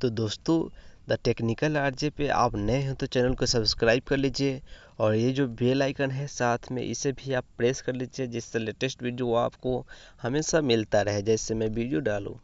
तो दोस्तों, the technical RJ पे आप नए हो तो चैनल को सब्सक्राइब कर लीजिए और ये जो बेल आइकन है साथ में इसे भी आप प्रेस कर लीजिए, जिससे लेटेस्ट वीडियो आपको हमेशा मिलता रहे जैसे मैं वीडियो डालूँ।